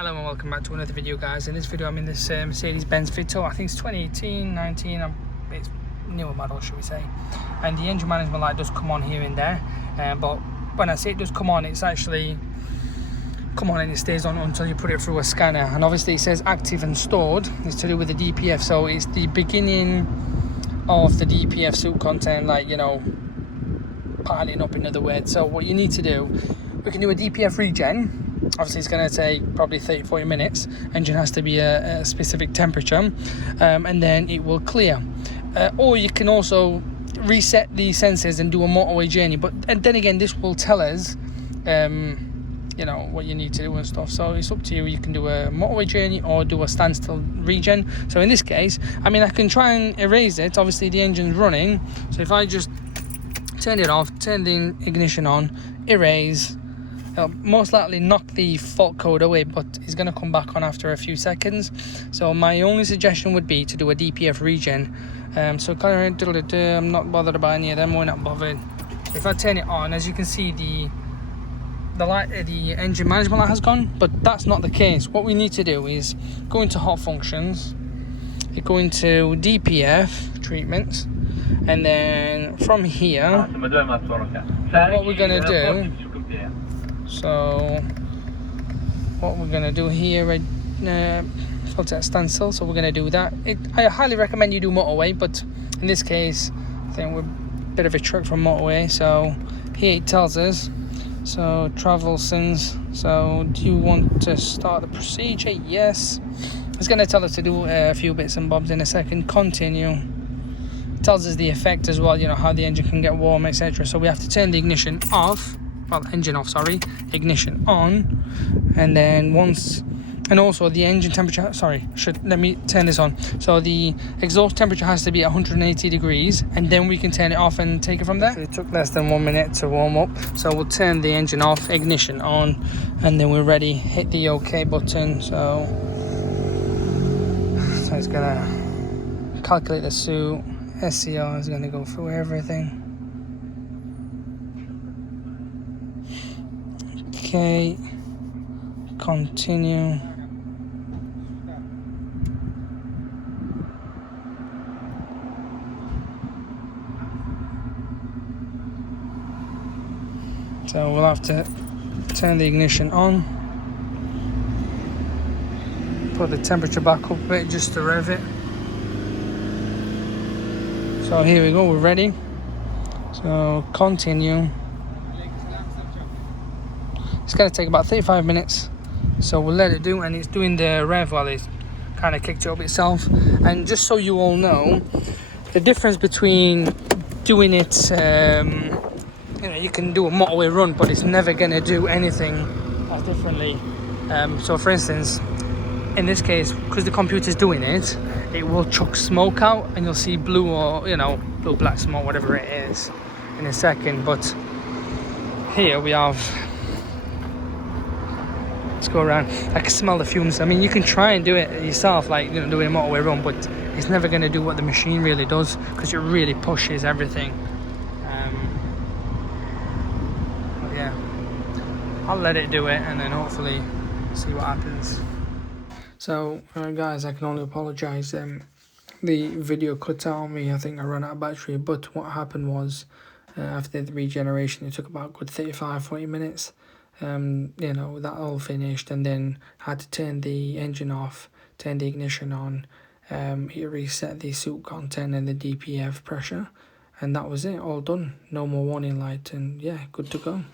Hello and welcome back to another video, guys. In this video I'm in this Mercedes-Benz VITO. I think it's 2018, 19, it's newer model, should we say. And the engine management light does come on here and there, but when I say it does come on, it's actually come on and it stays on until you put it through a scanner. And obviously it says active and stored. It's to do with the DPF, so it's the beginning of the DPF soup content, like, you know, piling up, in other words. So what you need to do, we can do a DPF regen. Obviously it's going to take probably 30-40 minutes. Engine has to be a specific temperature, and then it will clear. Or you can also reset the sensors and do a motorway journey, and then again this will tell us you know, what you need to do and stuff. So it's up to you. You can do a motorway journey or do a standstill regen. So in this case, I mean, I can try and erase it. Obviously the engine's running, so if I just turn it off, turn the ignition on, erase, it'll most likely knock the fault code away, but it's going to come back on after a few seconds. So my only suggestion would be to do a DPF regen. So I'm not bothered about any of them. We're not bothered. If I turn it on, as you can see, the light, the engine management light has gone, but that's not the case. What we need to do is go into hot functions, go into DPF treatments, and then from here, what we're going to do, so what we're going to do here, filter at standstill, so we're going to do that. I highly recommend you do motorway, but in this case I think we're a bit of a trick from motorway. So here it tells us, so travel since, so do you want to start the procedure? Yes. It's going to tell us to do a few bits and bobs in a second. Continue. It tells us the effect as well, you know, how the engine can get warm, etc. So we have to turn the ignition off, well, engine off, sorry, ignition on, and then once, and also the engine temperature, let me turn this on. So the exhaust temperature has to be 180 degrees, and then we can turn it off and take it from there. So it took less than 1 minute to warm up, so we'll turn the engine off, ignition on, and then we're ready. Hit the OK button. So it's gonna calculate the suit. SCR is gonna go through everything. Okay, continue. So we'll have to turn the ignition on, put the temperature back up a bit just to rev it. So here we go, we're ready. So continue. It's going to take about 35 minutes, so we'll let it do, and it's doing the rev while it's kind of kicked it up itself. And just so you all know, the difference between doing it, you know, you can do a motorway run, but it's never going to do anything as differently. So for instance, in this case, because the computer's doing it, it will chuck smoke out, and you'll see blue, or, you know, blue, black smoke, whatever it is, in a second. But here we have, let's go around. I can smell the fumes. I mean, you can try and do it yourself, like, you know, doing a motorway run, but it's never going to do what the machine really does, because it really pushes everything. But yeah, I'll let it do it, and then hopefully see what happens. So guys, I can only apologize. The video cut out on me. I think I ran out of battery, but what happened was, after the regeneration, it took about a good 35-40 minutes. You know, that all finished, and then had to turn the engine off, turn the ignition on, it reset the soup content and the DPF pressure, and that was it, all done. No more warning light, and yeah, good to go.